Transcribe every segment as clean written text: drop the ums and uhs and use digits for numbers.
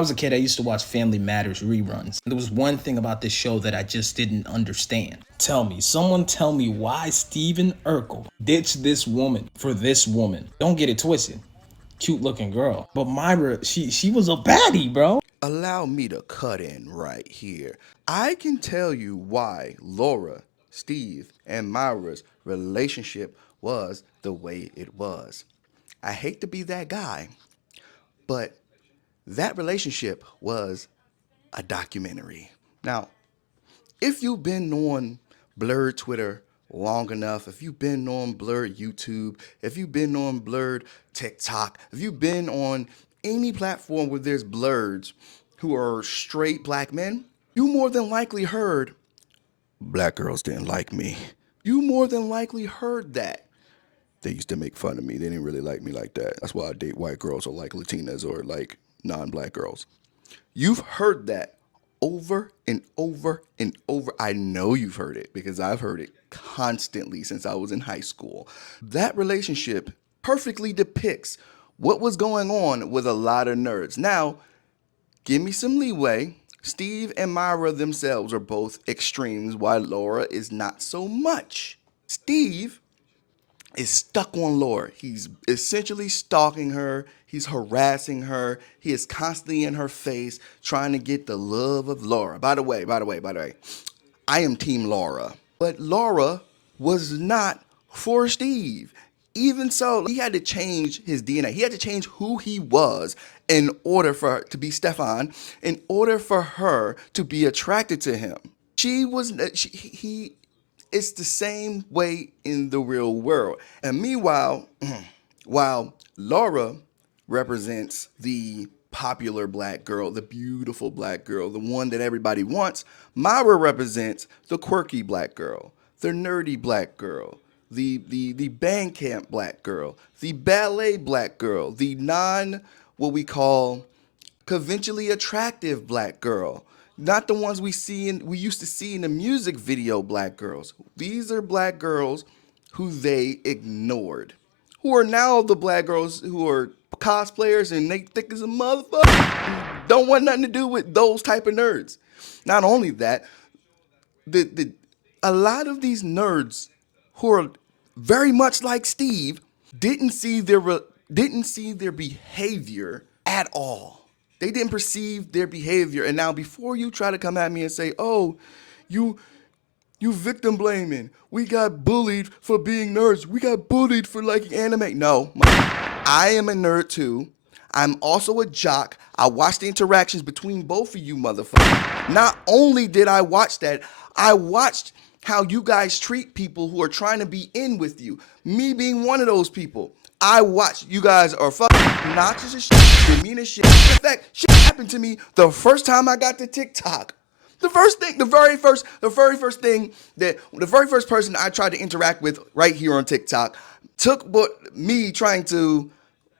was a kid, I used to watch Family Matters reruns. There was one thing about this show that I just didn't understand. Someone tell me why Steve Urkel ditched this woman for this woman. Don't get it twisted. Cute looking girl. But Myra, she was a baddie, bro. Allow me to cut in right here. I can tell you why Laura, Steve, and Myra's relationship was the way it was. I hate to be that guy, but that relationship was a documentary. Now, if you've been on Blerd Twitter long enough, if you've been on Blerd YouTube, if you've been on Blerd TikTok, if you've been on any platform where there's Blerds who are straight black men, you more than likely heard, black girls didn't like me. You more than likely heard that. They used to make fun of me. They didn't really like me like that. That's why I date white girls or like Latinas or like non-black girls. You've heard that over and over and over. I know you've heard it because I've heard it constantly since I was in high school. That relationship perfectly depicts what was going on with a lot of nerds. Now, give me some leeway. Steve and Myra themselves are both extremes, while Laura is not so much. Steve is stuck on Laura. He's essentially stalking her. He's harassing her. He is constantly in her face trying to get the love of Laura. By the way, I am Team Laura. But Laura was not for Steve. Even so, he had to change his DNA. He had to change who he was in order for her to be Stefan, in order for her to be attracted to him. It's the same way in the real world. And meanwhile, while Laura represents the popular black girl, the beautiful black girl, the one that everybody wants, Myra represents the quirky black girl, the nerdy black girl, the band camp black girl, the ballet black girl, the what we call conventionally attractive black girl. Not the ones we used to see in the music video black girls. These are black girls who they ignored, who are now the black girls who are cosplayers and they thick as a motherfucker. Don't want nothing to do with those type of nerds. Not only that, a lot of these nerds who are very much like Steve didn't see their behavior at all. They didn't perceive their behavior. And now before you try to come at me and say, oh, you victim blaming. We got bullied for being nerds. We got bullied for liking anime. No, I am a nerd too. I'm also a jock. I watched the interactions between both of you motherfuckers. Not only did I watch that, I watched how you guys treat people who are trying to be in with you. Me being one of those people. I watched you guys are fucking obnoxious as shit, demean as shit. In fact, shit happened to me the first time I got to TikTok. The very first person I tried to interact with right here on TikTok took me trying to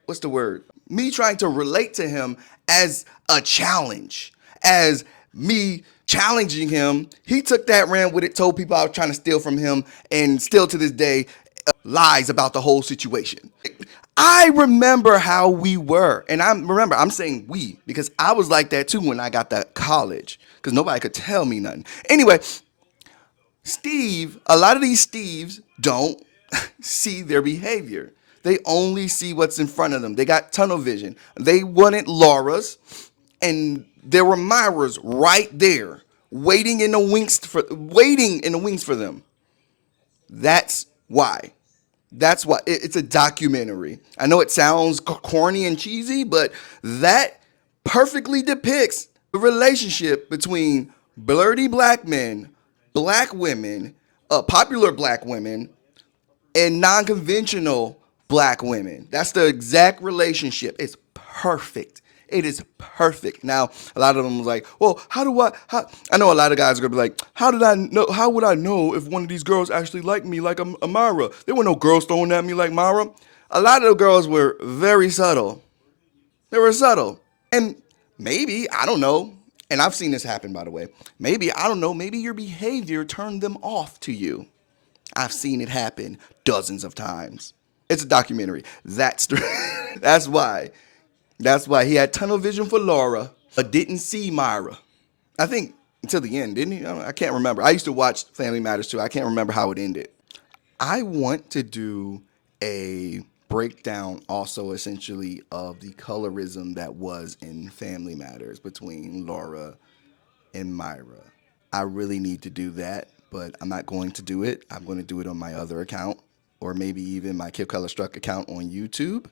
relate to him as a challenge, as me challenging him. He took that, ran with it, told people I was trying to steal from him, and still to this day lies about the whole situation. I remember how we were, and I'm saying we because I was like that too when I got to college because nobody could tell me nothing. Anyway, a lot of these Steves don't see their behavior. They only see what's in front of them. They got tunnel vision. They wanted Laura's, and there were Myra's right there, waiting in the wings for them. That's why. It's a documentary. I know it sounds corny and cheesy, but that perfectly depicts the relationship between blerdy black men, black women, popular black women, and non-conventional black women. That's the exact relationship. It's perfect. It is perfect. Now, a lot of them was like, well, I know a lot of guys are gonna be like, how would I know if one of these girls actually like me like a Myra? There were no girls throwing at me like Myra. A lot of the girls were very subtle. They were subtle. And maybe, I don't know, and I've seen this happen, by the way, maybe your behavior turned them off to you. I've seen it happen dozens of times. It's a documentary. That's why. That's why he had tunnel vision for Laura. didn't see Myra. I think until the end, didn't he? I can't remember. I used to watch Family Matters too. I can't remember how it ended. I want to do a breakdown also essentially of the colorism that was in Family Matters between Laura and Myra. I really need to do that, but I'm not going to do it. I'm going to do it on my other account or maybe even my Kip Color Struck account on YouTube.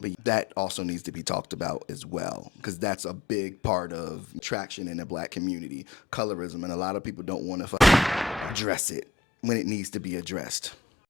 But that also needs to be talked about as well because that's a big part of traction in the black community, colorism, and a lot of people don't want to address it when it needs to be addressed.